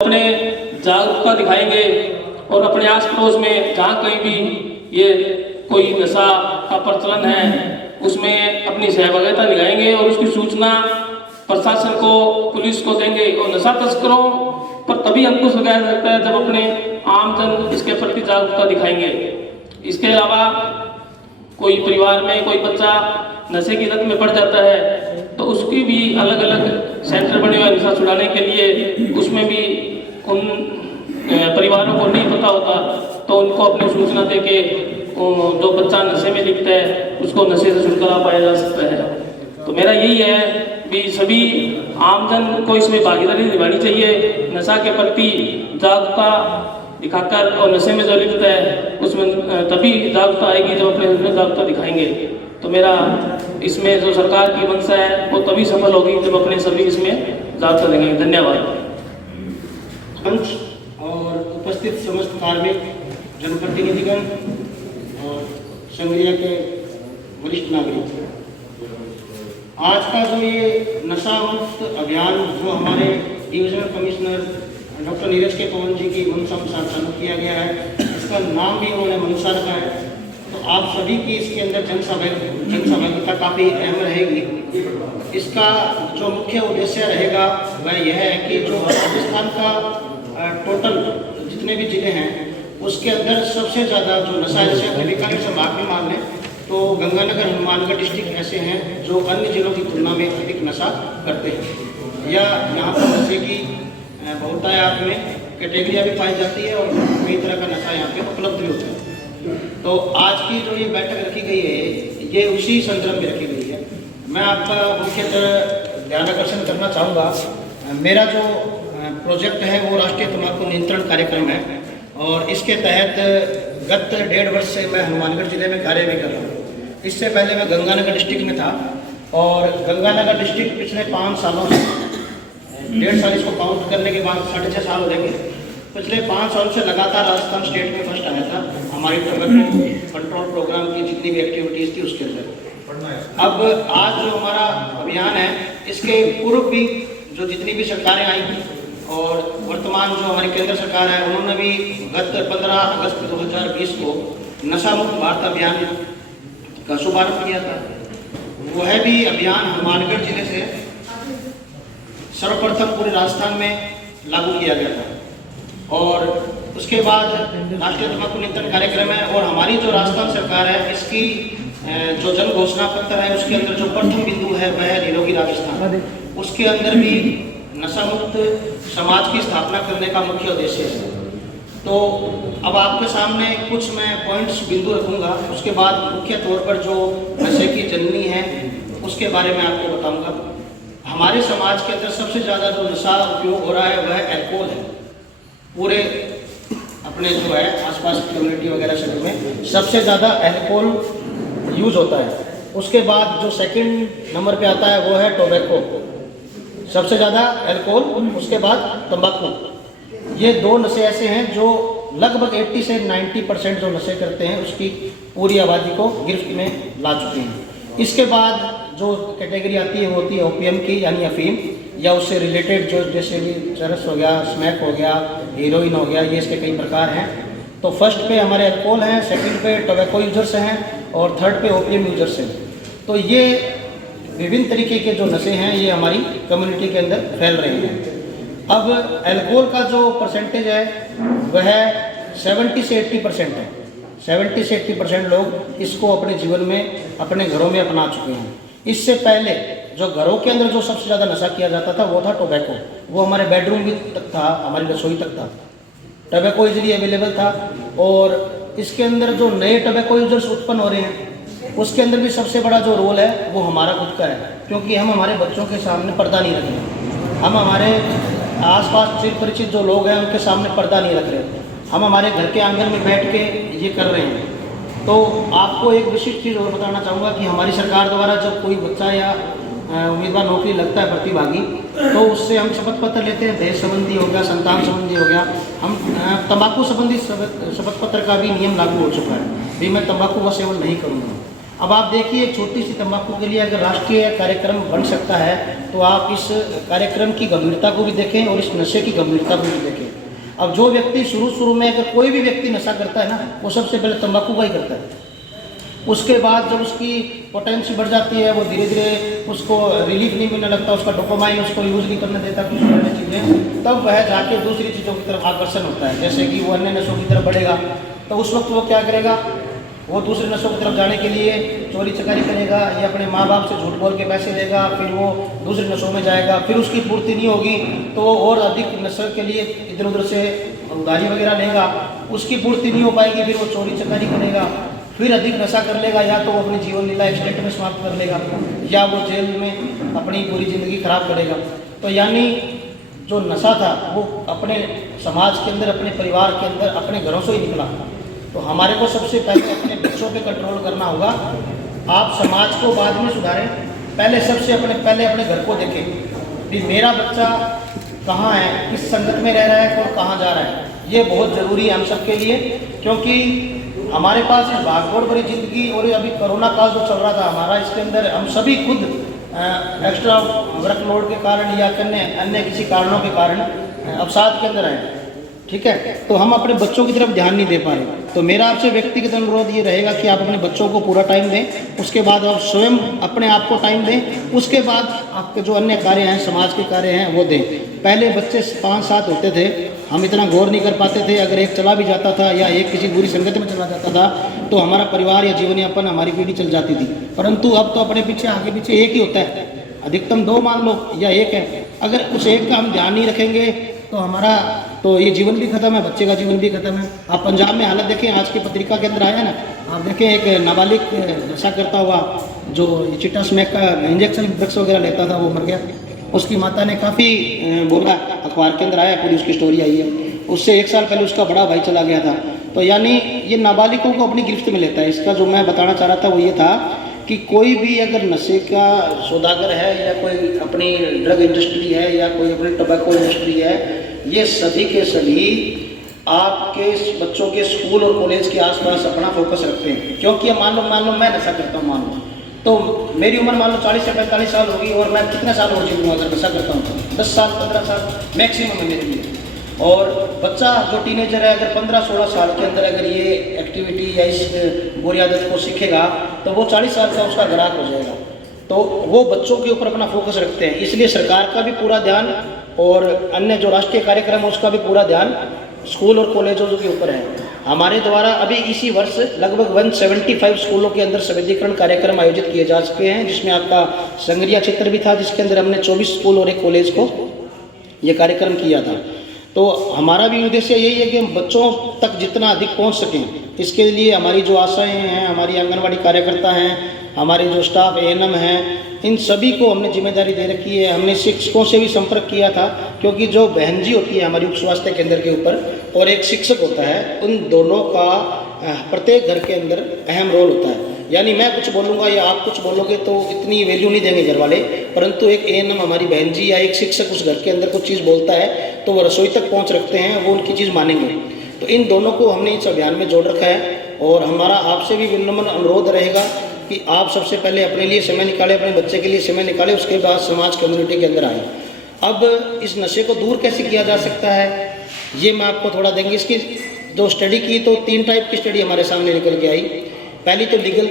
अपने जागरूकता दिखाएंगे और अपने आस पड़ोस में जहाँ कहीं भी ये कोई नशा का प्रचलन है उसमें अपनी सहभागिता दिखाएंगे और उसकी सूचना प्रशासन को, पुलिस को देंगे। और नशा तस्करों पर तभी अंकुश लगाया जा सकता है जब अपने आमजन इसके प्रति जागरूकता दिखाएंगे। इसके अलावा कोई परिवार में कोई बच्चा नशे की लत में पड़ जाता है तो उसकी भी अलग अलग सेंटर बने हुए नशा छुड़ाने के लिए, उसमें भी उन परिवारों को नहीं पता होता तो उनको अपनी सूचना दे के जो बच्चा नशे में लिप्त है उसको नशे से छुटकारा पाया जा सकता है। तो मेरा यही है कि सभी आमजन को इसमें भागीदारी निभानी चाहिए, नशा के प्रति जागरूकता दिखाकर। और नशे में जो लिप्त है उसमें तभी जागरूकता आएगी जब अपने उसमें जागरूकता दिखाएंगे। तो मेरा इसमें जो सरकार की मंशा है वो तभी सफल होगी जब अपने सभी इसमें जागरूकता देंगे। धन्यवाद। मंच और उपस्थित समस्त कार्मिक, जनप्रतिनिधिगण और संघीय के वरिष्ठ नागरिक, आज का जो ये नशा मुक्त अभियान जो हमारे डिविजनल कमिश्नर डॉक्टर नीरज के पवन जी की मंशा अनुसार चालू किया गया है, इसका नाम भी उन्होंने मंशा रखा है। तो आप सभी की इसके अंदर जनसहभागिता काफ़ी अहम रहेगी। इसका जो मुख्य उद्देश्य रहेगा वह यह है कि जो राजस्थान का टोटल जितने भी जिले हैं उसके अंदर सबसे ज़्यादा जो नशा, जैसे बीकानेर संभाग में मान लें तो गंगानगर, हनुमानगढ़ डिस्ट्रिक्ट ऐसे हैं जो अन्य जिलों की तुलना में अधिक नशा करते हैं, या यहाँ पर नशे की बहुतायत में कैटेगरियाँ भी पाई जाती है और कई तरह का नशा यहाँ पे उपलब्ध भी होता है। तो आज की जो ये बैठक रखी गई है ये उसी संदर्भ में रखी गई है। मैं आपका मुख्यतः ध्यान आकर्षण करना चाहूँगा, मेरा जो प्रोजेक्ट है वो राष्ट्रीय तंबाकू नियंत्रण कार्यक्रम है और इसके तहत गत 1.5 वर्ष से मैं हनुमानगढ़ जिले में कार्य भी कर रहा हूँ। इससे पहले मैं गंगानगर डिस्ट्रिक्ट में था और गंगानगर डिस्ट्रिक्ट पिछले 5 सालों से 1.5 साल इसको काउंट करने के बाद 6.5 साल हो जाएंगे, पिछले 5 साल से लगातार राजस्थान स्टेट में फर्स्ट आया था हमारी टोबैको कंट्रोल प्रोग्राम की जितनी भी एक्टिविटीज़ थी उसके अंदर। अब आज जो हमारा अभियान है इसके पूर्व भी जो जितनी भी सरकारें आई और वर्तमान जो हमारी केंद्र सरकार है उन्होंने भी गत 15 अगस्त 2020 को नशा मुक्त भारत अभियान का शुभारंभ किया था। वह भी अभियान हनुमानगढ़ जिले से सर्वप्रथम पूरे राजस्थान में लागू किया गया था और उसके बाद राष्ट्रीय तंबाकू नियंत्रण कार्यक्रम है और हमारी जो राजस्थान सरकार है इसकी जो जन घोषणा पत्र है उसके अंदर जो प्रथम बिंदु है वह है निरोगी राजस्थान। उसके अंदर भी नशा मुक्त समाज की स्थापना करने का मुख्य उद्देश्य है। तो अब आपके सामने कुछ मैं पॉइंट्स बिंदु रखूंगा, उसके बाद मुख्य तौर पर जो नशे की जननी है उसके बारे में आपको बताऊंगा। हमारे समाज के अंदर सबसे ज़्यादा जो नशा उपयोग हो रहा है वह अल्कोहल है। पूरे अपने जो है आसपास कम्युनिटी वगैरह सभी में सबसे ज़्यादा अल्कोहल यूज होता है। उसके बाद जो सेकंड नंबर पे आता है वो है टोबैको, सबसे ज़्यादा अल्कोहल, उसके बाद तंबाकू। ये 2 नशे ऐसे हैं जो लगभग 80 से 90% जो नशे करते हैं उसकी पूरी आबादी को गिरफ्त में ला चुके हैं। इसके बाद जो कैटेगरी आती है वो होती है ओपीएम की, यानी अफीम या उससे रिलेटेड जो जैसे भी चरस हो गया, स्मैक हो गया, हीरोइन हो गया, ये इसके कई प्रकार हैं। तो फर्स्ट पे हमारे अल्कोहल हैं, सेकंड पे टोबैको यूजर्स हैं और थर्ड पे ओपीएम यूजर्स हैं। तो ये विभिन्न तरीके के जो नशे हैं ये हमारी कम्युनिटी के अंदर फैल रहे हैं। अब अल्कोहल का जो परसेंटेज है वह 70 से 80% है। 70 से 80% लोग इसको अपने जीवन में, अपने घरों में अपना चुके हैं। इससे पहले जो घरों के अंदर जो सबसे ज़्यादा नशा किया जाता था वो था टोबैको। वो हमारे बेडरूम भी तक था, हमारी रसोई तक था, टोबैको इजीली अवेलेबल था। और इसके अंदर जो नए टोबैको यूजर्स उत्पन्न हो रहे हैं उसके अंदर भी सबसे बड़ा जो रोल है वो हमारा खुद का है, क्योंकि हम हमारे बच्चों के सामने पर्दा नहीं रख रहे, हम हमारे आसपास से परिचित जो लोग हैं उनके सामने पर्दा नहीं रख रहे, हम हमारे घर के आंगन में बैठ के ये कर रहे हैं। तो आपको एक विशिष्ट चीज़ और बताना चाहूँगा कि हमारी सरकार द्वारा जब कोई बच्चा या उम्मीदवार नौकरी लगता है प्रतिभागी, तो उससे हम शपथ पत्र लेते हैं। दहेज संबंधी हो गया, संतान संबंधी हो गया, हम तंबाकू संबंधी शपथ पत्र का भी नियम लागू हो चुका है भी मैं तंबाकू का सेवन नहीं करूँगा। अब आप देखिए, छोटी सी तंबाकू के लिए अगर राष्ट्रीय कार्यक्रम बन सकता है तो आप इस कार्यक्रम की गंभीरता को भी देखें और इस नशे की गंभीरता को भी देखें। अब जो व्यक्ति शुरू में, अगर कोई भी व्यक्ति नशा करता है ना, वो सबसे पहले तंबाकू का ही करता है। उसके बाद जब उसकी पोटेंसी बढ़ जाती है, वो धीरे धीरे उसको रिलीफ नहीं मिलने लगता, उसका डोपामाइन उसको यूज़ नहीं करने देता, कुछ अन्य चीज़ें, तब वह जाके दूसरी चीज़ों की तरफ आकर्षण होता है, जैसे कि वो अन्य नशों की तरफ बढ़ेगा। तो उस वक्त वो क्या करेगा, वो दूसरे नशों की तरफ जाने के लिए चोरी चकारी करेगा या अपने माँ बाप से झूठ बोल के पैसे लेगा, फिर वो दूसरे नशों में जाएगा, फिर उसकी पूर्ति नहीं होगी तो वो और अधिक नशे के लिए इधर उधर से उधारी वगैरह लेगा, उसकी पूर्ति नहीं हो पाएगी, फिर वो चोरी चकारी करेगा, फिर अधिक नशा कर लेगा, या तो वो अपनी जीवन लीला एक्सीडेंट में समाप्त कर लेगा या वो जेल में अपनी पूरी ज़िंदगी खराब करेगा। तो यानी जो नशा था वो अपने समाज के अंदर, अपने परिवार के अंदर, अपने घरों से ही निकला। तो हमारे को सबसे पहले अपने बच्चों पे कंट्रोल करना होगा। आप समाज को बाद में सुधारें, पहले अपने घर को देखें कि मेरा बच्चा कहाँ है, किस संगत में रह रहा है और कहाँ जा रहा है। ये बहुत ज़रूरी है हम सब के लिए, क्योंकि हमारे पास इस भागदौड़ भरी जिंदगी और अभी कोरोना काल जो चल रहा था हमारा, इसके अंदर हम सभी खुद एक्स्ट्रा वर्कलोड के कारण या अन्य किसी कारणों के कारण अवसाद के अंदर हैं। ठीक है, तो हम अपने बच्चों की तरफ ध्यान नहीं दे पा रहे। तो मेरा आपसे व्यक्तिगत अनुरोध ये रहेगा कि आप अपने बच्चों को पूरा टाइम दें, उसके बाद आप स्वयं अपने आप को टाइम दें, उसके बाद आपके जो अन्य कार्य हैं, समाज के कार्य हैं, वो दें। पहले बच्चे 5-7 होते थे, हम इतना गौर नहीं कर पाते थे, अगर एक चला भी जाता था या एक किसी बुरी संगत में चला जाता था तो हमारा परिवार या जीवन यापन, हमारी पीढ़ी चल जाती थी। परंतु अब तो अपने पीछे आगे पीछे एक ही होता है, अधिकतम 2 मान लो या एक है। अगर उस एक का हम ध्यान नहीं रखेंगे तो हमारा तो ये जीवन भी खत्म है, बच्चे का जीवन भी खत्म है। आप पंजाब में हालत देखें, आज की पत्रिका के अंदर आया ना, आप देखें एक नाबालिग नशा करता हुआ जो चिट्टा स्मैक का इंजेक्शन ड्रग्स वगैरह लेता था, वो मर गया। उसकी माता ने काफ़ी बोला, अखबार के अंदर आया, पूरी उसकी स्टोरी आई है। उससे 1 साल पहले उसका बड़ा भाई चला गया था। तो यानी ये नाबालिगों को अपनी गिरफ्त में लेता है। इसका जो मैं बताना चाह रहा था वो ये था कि कोई भी अगर नशे का सौदागर है या कोई अपनी ड्रग इंडस्ट्री है या कोई अपनी टोबैको इंडस्ट्री है, ये सभी के सभी आपके बच्चों के स्कूल और कॉलेज के आसपास अपना फोकस रखते हैं। क्योंकि मान लो मैं नशा करता हूँ, मान लो तो मेरी उम्र मान लो 40 से 45 साल होगी और मैं कितने साल हो जीऊँगा अगर नशा करता हूँ? 10 साल 15 साल मैक्सिमम है मेरे लिए। और बच्चा जो टीनेजर है, अगर 15-16 साल के अंदर अगर ये एक्टिविटी या इस बुरी आदत को सीखेगा तो वो 40 साल का उसका ग्राहक हो जाएगा। तो वो बच्चों के ऊपर अपना फोकस रखते हैं, इसलिए सरकार का भी पूरा ध्यान और अन्य जो राष्ट्रीय कार्यक्रम है उसका भी पूरा ध्यान स्कूल और कॉलेजों के ऊपर है। हमारे द्वारा अभी इसी वर्ष लगभग 175 स्कूलों के अंदर संविधिकरण कार्यक्रम आयोजित किए जा चुके हैं, जिसमें आपका संगरिया क्षेत्र भी था, जिसके अंदर हमने 24 स्कूल और 1 कॉलेज को ये कार्यक्रम किया था। तो हमारा भी उद्देश्य यही है कि हम बच्चों तक जितना अधिक पहुंच सकें, इसके लिए हमारी जो आशाएं हैं, हमारी आंगनवाड़ी कार्यकर्ता हैं, हमारे जो स्टाफ एएनएम हैं, इन सभी को हमने जिम्मेदारी दे रखी है। हमने शिक्षकों से भी संपर्क किया था, क्योंकि जो बहन जी होती है हमारी उप स्वास्थ्य केंद्र के ऊपर और एक शिक्षक होता है, उन दोनों का प्रत्येक घर के अंदर अहम रोल होता है। यानी मैं कुछ बोलूँगा या आप कुछ बोलोगे तो इतनी वैल्यू नहीं देंगे घर वाले, परंतु एक एएनएम हमारी बहन जी या एक शिक्षक उस घर के अंदर कुछ चीज़ बोलता है तो वो रसोई तक पहुँच रखते हैं, वो उनकी चीज़ मानेंगे। तो इन दोनों को हमने इस अभियान में जोड़ रखा है और हमारा आपसे भी विनम्र अनुरोध रहेगा कि आप सबसे पहले अपने लिए समय निकालें, अपने बच्चे के लिए समय निकालें, उसके बाद समाज कम्युनिटी के अंदर आएँ। अब इस नशे को दूर कैसे किया जा सकता है ये मैं आपको थोड़ा देंगे। इसकी जो स्टडी की तो 3 टाइप की स्टडी हमारे सामने निकल के आई। पहली तो लीगल,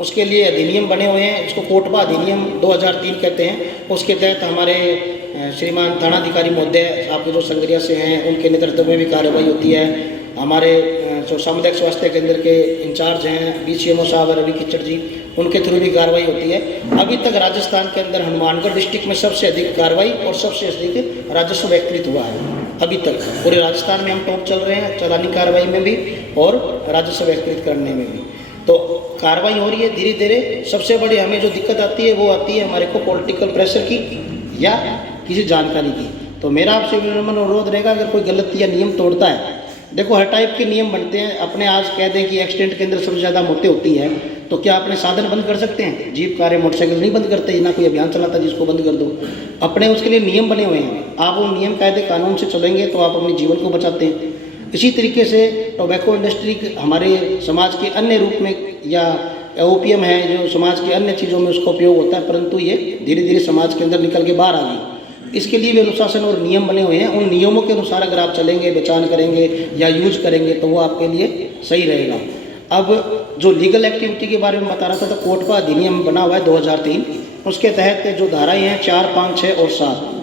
उसके लिए अधिनियम बने हुए हैं, इसको कोटबा अधिनियम 2003 कहते हैं। उसके तहत हमारे श्रीमान थानाधिकारी महोदय आपके जो संगरिया से हैं उनके नेतृत्व में भी कार्रवाई होती है। हमारे जो सामुदायिक स्वास्थ्य केंद्र के इंचार्ज हैं BCMO साहब रवि किचड़ जी, उनके थ्रू भी कार्रवाई होती है। अभी तक राजस्थान के अंदर हनुमानगढ़ डिस्ट्रिक्ट में सबसे अधिक कार्रवाई और सबसे अधिक राजस्व एकत्रित हुआ है। अभी तक पूरे राजस्थान में हम टॉप चल रहे हैं, चालानी कार्रवाई में भी और राजस्व एकत्रित करने में भी। तो कार्रवाई हो रही है धीरे धीरे। सबसे बड़ी हमें जो दिक्कत आती है वो आती है हमारे को पॉलिटिकल प्रेशर की या किसी जानकारी की। तो मेरा आपसे विनम्र अनुरोध रहेगा, अगर कोई गलत या नियम तोड़ता है, देखो हर टाइप के नियम बनते हैं। अपने आज कह दें कि एक्सीडेंट के अंदर सबसे ज़्यादा मौतें होती हैं, तो क्या अपने साधन बंद कर सकते हैं? जीप, कारें, मोटरसाइकिल नहीं बंद करते, ना कोई अभियान चलाता जिसको बंद कर दो। अपने उसके लिए नियम बने हुए हैं, आप वो नियम कायदे कानून से चलेंगे तो आप अपने जीवन को बचाते हैं। इसी तरीके से टोबैको इंडस्ट्री हमारे समाज के अन्य रूप में या ओपीएम है जो समाज की अन्य चीज़ों में उसका उपयोग होता है, परंतु ये धीरे धीरे समाज के अंदर निकल के बाहर आ गई। इसके लिए भी अनुशासन और नियम बने हुए हैं, उन नियमों के अनुसार अगर आप चलेंगे, पहचान करेंगे या यूज करेंगे तो वो आपके लिए सही रहेगा। अब जो लीगल एक्टिविटी के बारे में बता रहा था, तो कोर्ट का अधिनियम बना हुआ है 2003, उसके तहत जो धाराएँ हैं 4, 5, 6 और 7।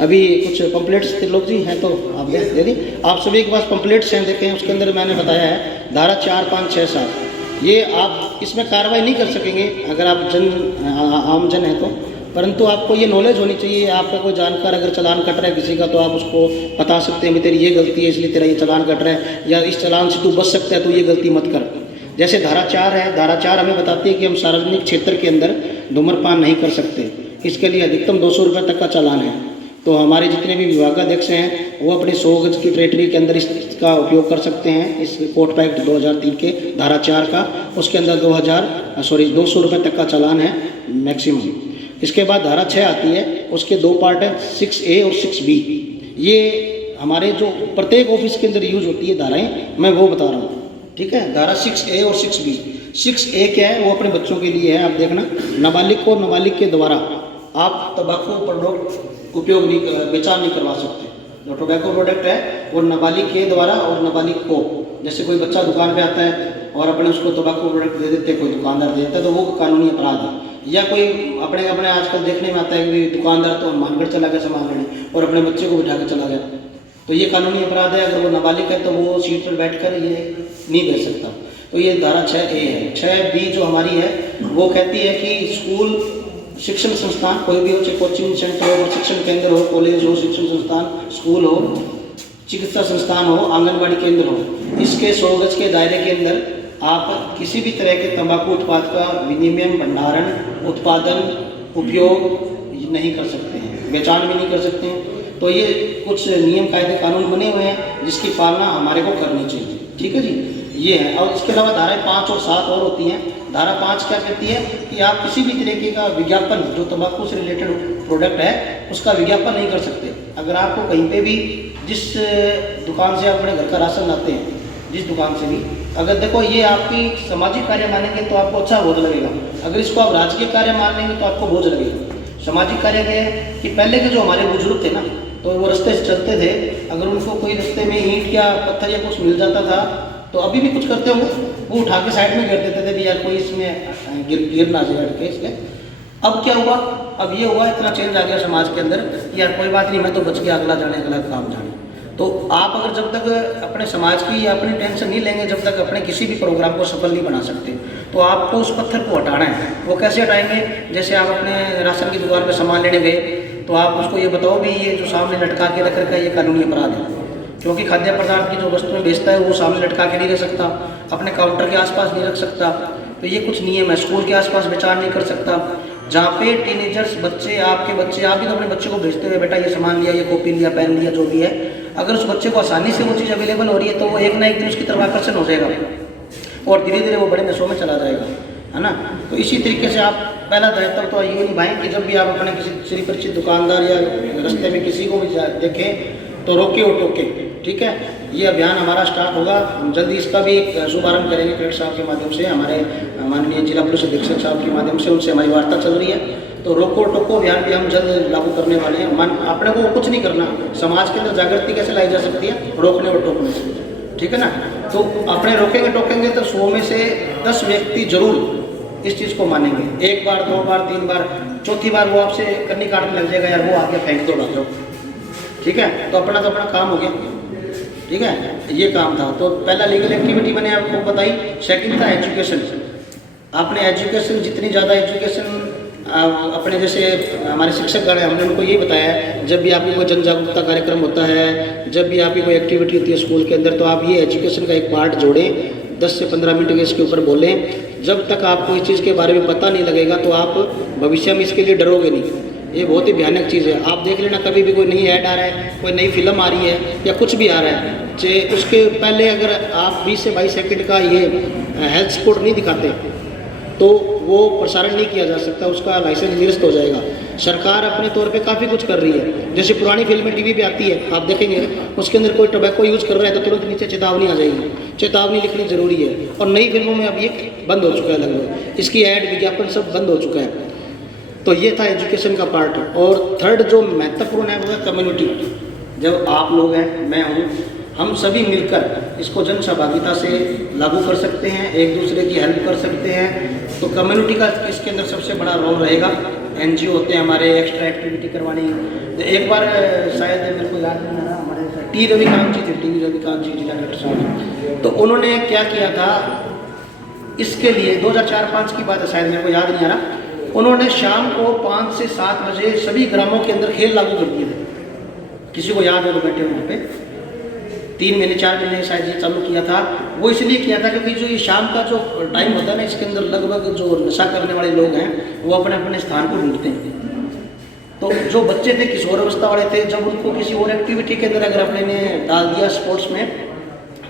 अभी कुछ पम्पलेट्स लोग जी हैं तो आप दे दी, आप सभी के पास पम्पलेट्स हैं, देखें उसके अंदर मैंने बताया है धारा 4, 5, 6, 7। ये आप इसमें कार्रवाई नहीं कर सकेंगे अगर आप आम जन हैं तो, परंतु आपको ये नॉलेज होनी चाहिए। आपका कोई जानकार अगर चालान कट रहा है किसी का, तो आप उसको बता सकते हैं कि तेरी ये गलती है इसलिए तेरा ये चालान कट रहा है, या इस चालान से तू बच सकता है, तो ये गलती मत कर। जैसे धारा 4 है, धारा 4 हमें बताती है कि हम सार्वजनिक क्षेत्र के अंदर धूम्रपान नहीं कर सकते, इसके लिए अधिकतम 200 रुपये तक का चालान है। तो हमारे जितने भी विभागाध्यक्ष हैं वो अपने 100 गज की टेरिटरी के अंदर इसका उपयोग कर सकते हैं, इस कोर्ट एक्ट 2003 के धारा 4 का, उसके अंदर 200 रुपये तक का चालान है मैक्सिमम। इसके बाद धारा 6 आती है, उसके 2 पार्ट है, 6A और 6B। ये हमारे जो प्रत्येक ऑफिस के अंदर यूज होती है धाराएं, मैं वो बता रहा हूँ, ठीक है। धारा 6A और 6B। 6A क्या है, वो अपने बच्चों के लिए है, आप देखना, नाबालिग को नाबालिग के द्वारा आप तंबाकू प्रोडक्ट उपयोग नहीं, बेचान नहीं करवा सकते। जो टोबैको प्रोडक्ट है वो नाबालिग के द्वारा और नाबालिग को, जैसे कोई बच्चा दुकान पे आता है और अपने उसको तंबाकू प्रोडक्ट दे देते हैं, कोई दुकानदार दे देता है, तो वो कानूनी अपराध है। या कोई अपने आजकल देखने में आता है कि दुकानदार तो मानगढ़ चला गया सामान लेने और अपने बच्चे को बिठा के चला गया, तो ये कानूनी अपराध है। अगर वो नाबालिग है तो वो सीट पर बैठ कर ये नहीं बेच सकता। तो ये धारा 6A है। 6B जो हमारी है वो कहती है कि स्कूल, शिक्षण संस्थान कोई भी हो, चाहे कोचिंग सेंटर हो, शिक्षण केंद्र हो, कॉलेज हो, शिक्षण संस्थान, स्कूल हो, चिकित्सा संस्थान हो, आंगनबाड़ी केंद्र हो, इसके 100 गज के दायरे के अंदर आप किसी भी तरह के तंबाकू उत्पाद का विनिमय, भंडारण, उत्पादन, उपयोग नहीं कर सकते हैं, बेचान भी नहीं कर सकते हैं। तो ये कुछ नियम, कायदे, कानून बने हुए हैं जिसकी पालना हमारे को करनी चाहिए, ठीक है जी। ये है। और इसके अलावा धाराएँ 5 और 7 और होती हैं। धारा 5 क्या कहती है कि आप किसी भी तरीके का विज्ञापन, जो तंबाकू से रिलेटेड प्रोडक्ट है, उसका विज्ञापन नहीं कर सकते। अगर आपको कहीं पे भी, जिस दुकान से आप अपने घर का राशन लाते हैं, जिस दुकान से भी, अगर देखो ये आपकी सामाजिक कार्य मानेंगे तो आपको अच्छा बोझ लगेगा, अगर इसको आप राजकीय कार्य मान लेंगे तो आपको बोझ लगेगा। सामाजिक कार्य क्या है कि पहले के जो हमारे बुजुर्ग थे ना, तो वो रास्ते से चलते थे, अगर उनको कोई रास्ते में ईंट या पत्थर या कुछ मिल जाता था, तो अभी भी कुछ करते होंगे, वो उठा के साइड में गिर देते थे भी यार कोई इसमें गिर ना जाए के इसलिए। अब क्या हुआ, अब ये हुआ, इतना चेंज आ गया समाज के अंदर कि यार कोई बात नहीं, मैं तो बच गया, अगला जाने, अगला काम जाने। तो आप अगर जब तक अपने समाज की या अपनी टेंशन नहीं लेंगे, जब तक अपने किसी भी प्रोग्राम को सफल नहीं बना सकते, तो आपको उस पत्थर को हटाना है। वो कैसे हटाएंगे? जैसे आप अपने राशन की दुकान पर सामान लेने गए, तो आप उसको ये बताओ भी ये जो सामने लटका के रख रखा है ये कानूनी अपराध है, क्योंकि खाद्य पदार्थ की जो वस्तुएं बेचता है वो सामने लटका के नहीं रह सकता, अपने काउंटर के आसपास नहीं रख सकता। तो ये कुछ नियम है। स्कूल के आसपास बेचान नहीं कर सकता। जहाँ पे टीनेजर्स बच्चे, आपके बच्चे, आप भी तो अपने बच्चे को भेजते हुए बेटा ये सामान लिया, ये कॉपी लिया, पेन लिया, जो भी है, अगर उस बच्चे को आसानी से वो चीज़ अवेलेबल हो रही है तो वो एक ना एक दिन उसकी तरफ आकर्षण हो जाएगा और धीरे धीरे वो बड़े नशों में चला जाएगा, है ना। तो इसी तरीके से आप पहला दायित्व तो ये निभाएं कि जब भी आप अपने किसी श्री परिचित दुकानदार या रास्ते में किसी को भी देखें तो रोके और टोके, ठीक है। ये अभियान हमारा स्टार्ट होगा, हम जल्दी इसका भी एक शुभारंभ करेंगे कलेक्टर साहब के माध्यम से, हमारे माननीय जिला पुलिस अधीक्षक साहब के माध्यम से, उनसे हमारी वार्ता चल रही है। तो रोको टोको अभियान भी हम जल्द लागू करने वाले हैं। अपने को कुछ नहीं करना, समाज के अंदर जागृति कैसे लाई जा सकती है? रोकने और टोकने से, ठीक है ना। तो अपने रोकेंगे टोकेंगे तो 100 में से 10 व्यक्ति जरूर इस चीज़ को मानेंगे। 1 बार, 2 बार, 3 बार, चौथी बार वो आपसे कन्नी काटने लग जाएगा, यार वो आगे फेंक दो बात, ठीक है। तो अपना काम हो गया, ठीक है। ये काम था। तो पहला लीगल एक्टिविटी मैंने आपको बताई। सेकंड था एजुकेशन। आपने एजुकेशन, जितनी ज़्यादा एजुकेशन अपने जैसे हमारे शिक्षकगण हैं, हमने उनको ये बताया है, जब भी आपकी कोई जन जागरूकता कार्यक्रम होता है, जब भी आपकी कोई एक्टिविटी होती है स्कूल के अंदर, तो आप ये एजुकेशन का एक पार्ट जोड़ें, 10 से 15 मिनट के इसके ऊपर बोलें। जब तक आपको इस चीज़ के बारे में पता नहीं लगेगा तो आप भविष्य में इसके लिए डरोगे नहीं। ये बहुत ही भयानक चीज़ है। आप देख लेना, कभी भी कोई नई ऐड आ रहा है, कोई नई फिल्म आ रही है या कुछ भी आ रहा है, चाहे उसके पहले अगर आप 20 से 22 सेकंड का ये हेल्थ स्पॉट नहीं दिखाते तो वो प्रसारण नहीं किया जा सकता, उसका लाइसेंस निरस्त हो जाएगा। सरकार अपने तौर पे काफ़ी कुछ कर रही है। जैसे पुरानी फिल्में टीवी पे आती है, आप देखेंगे उसके अंदर कोई टोबैको यूज़ कर रहा है तो तुरंत नीचे चेतावनी आ जाएगी, चेतावनी लिखनी ज़रूरी है। और नई फिल्मों में अब ये बंद हो चुका है लगभग, इसकी ऐड विज्ञापन सब बंद हो चुका है। तो ये था एजुकेशन का पार्ट। और थर्ड जो महत्वपूर्ण है वो है कम्युनिटी। जब आप लोग हैं, मैं हूँ, हम सभी मिलकर इसको जन सहभागिता से लागू कर सकते हैं, एक दूसरे की हेल्प कर सकते हैं। तो कम्युनिटी का इसके अंदर सबसे बड़ा रोल रहेगा। एनजीओ होते हैं हमारे, एक्स्ट्रा एक्टिविटी करवानी। तो एक बार शायद मेरे को याद नहीं आ रहा, हमारे टी रविकांत जी थे, टी रविकांत जी जिला कलेक्टर साहब, तो उन्होंने क्या किया था इसके लिए, 2004-05 की बात है शायद, मेरे को याद नहीं आ रहा। उन्होंने शाम को 5 से 7 बजे सभी ग्रामों के अंदर खेल लागू कर दिए थे। किसी को याद है तो बैठे वहाँ पे, 3 महीने 4 महीने शायद ये चालू किया था। वो इसलिए किया था क्योंकि जो ये शाम का जो टाइम होता है ना, इसके अंदर लगभग जो नशा करने वाले लोग हैं वो अपने अपने स्थान को ढूंढते हैं। तो जो बच्चे थे किशोर अवस्था वाले थे, जब उनको किसी और एक्टिविटी के अंदर अगर अपने ने डाल दिया स्पोर्ट्स में,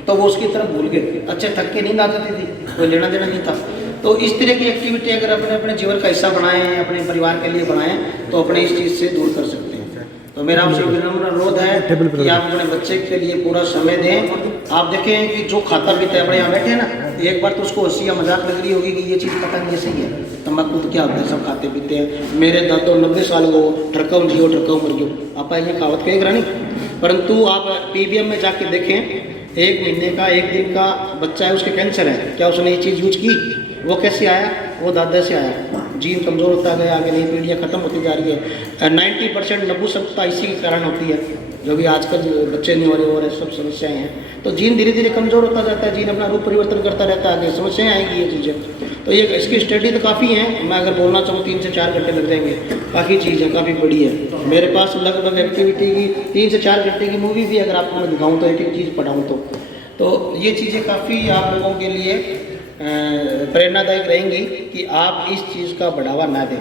तो वो उसकी तरफ भूल गए। अच्छे थक के नींद आ जाती थी, कोई लेना देना नहीं था। तो इस तरह की एक्टिविटी अगर अपने अपने जीवन का हिस्सा बनाएं, अपने परिवार के लिए बनाएं, तो अपने इस चीज़ से दूर कर सकते हैं। तो मेरा आपसे विनम्र अनुरोध है कि आप अपने बच्चे के लिए पूरा समय दें। आप देखें कि जो खाता पीता है, अपने यहाँ बैठे हैं ना, एक बार तो उसको हंसी या मजाक लग रही होगी कि ये चीज़ पता नहीं सही है, तम्बाकू तो क्या होता है, सब खाते पीते हैं। मेरे दादो 90 साल को ठरकाऊ जियो ठरकाऊ मर गयो, आप ये कहावत कहे रानी। परंतु आप PBM में जाके देखें, 1 महीने का 1 दिन का बच्चा है, उसके कैंसर है, क्या उसने ये चीज़ यूज की? वो कैसे आया? वो दादा से आया। जीन कमज़ोर होता गया, आगे नई पीढ़ियाँ खत्म होती जा रही है। 90% नपुंसकता इसी के कारण होती है, जो भी आजकल बच्चे नहीं हो रहे और सब समस्याएं हैं। तो जीन धीरे धीरे कमज़ोर होता जाता है, जीन अपना रूप परिवर्तन करता रहता है, आगे समस्याएं आएगी ये चीज़ें। तो ये इसकी स्टडी तो काफ़ी है, मैं अगर बोलना चाहूँ 3 से 4 घंटे लग जाएंगे। काफ़ी चीज़ है, काफ़ी बड़ी है। मेरे पास लगभग एक्टिविटी की 3 से 4 घंटे की मूवी भी अगर आपको मैं दिखाऊँ तो, एक चीज़ पढ़ाऊँ तो ये चीज़ें काफ़ी आप लोगों के लिए प्रेरणादायक रहेंगी कि आप इस चीज़ का बढ़ावा ना दें।